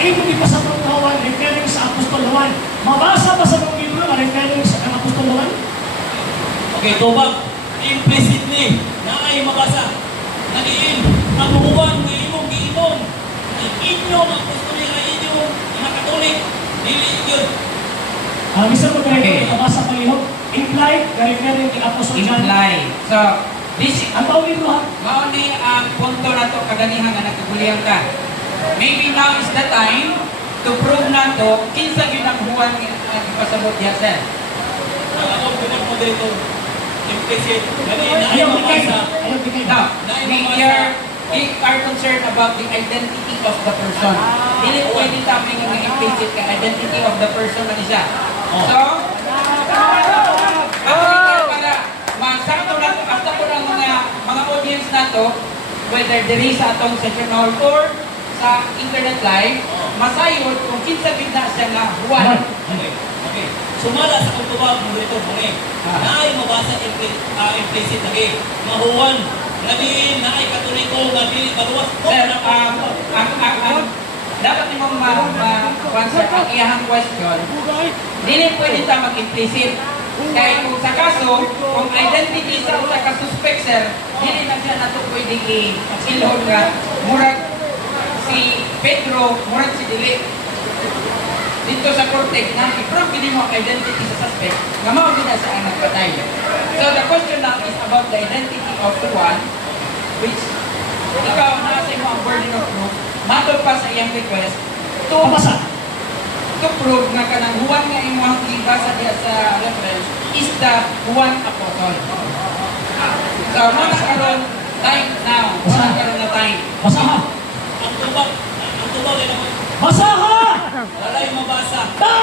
imo gipasabot kawan referring sa Apostol Juan. Mabasa ba sa mga libro nga referring sa Apostol Juan? Okay, tubag. Implicitly, na ay mabasa. Naliin, ang huwan ng imong giimong. Ang inyong ang apostoli na inyong mga katolik. Dili yun. Mr. Moderator, mabasa pa lihok. Implied, referring kay Apostol John. Imply. So, this Ang tawag libro ha? mao ni ang punto na to kaganihan nga nagkaguliyang ka. Maybe now is the time to prove na to kinsa gyud ang huwan nga ipasabot diha sir. Ako, pinag mo dito. Implicit. Dali na ay Ayaw bigay. mabasa. Ayaw bigay. Now, we are concerned about the identity of the person. Dili pwede sabi nga implicit ka identity of the person na siya. So, para masakto na to, after ko ng mga audience na to, whether diri sa atong session hall or sa internet live, masayod kung kinsa gid na siya nga huwan. Okay. Okay. Sumala sa kutubag mo dito, mga na ay mabasa implicit lagi. Mahuwan. Naliin, na ay katoliko, na dili maluwas. Sir, dapat nimong ma-answer ang iyahang question. Dili pwede ta mag-implicit. Kaya kung sa kaso, kung identity sa usa ka suspect, sir, dili na siya nato pwede i-ilhon nga murag si Pedro, murag si Dili. Dito sa korte, na i-prove gini mo ang identity sa suspect, nga mao gid sa ang nagpatay. So the question now is about the identity of the one which ikaw na sa imo ang burden of proof, matod pa sa iyang request Mabasa. to prove nga kanang Juan nga imong gibasa diya sa reference is the Juan Apostle. So, muna karon time now. Muna karon na time. Basa ha. Ang tubag ay naman. Basa ha! Walay mabasa. Ta!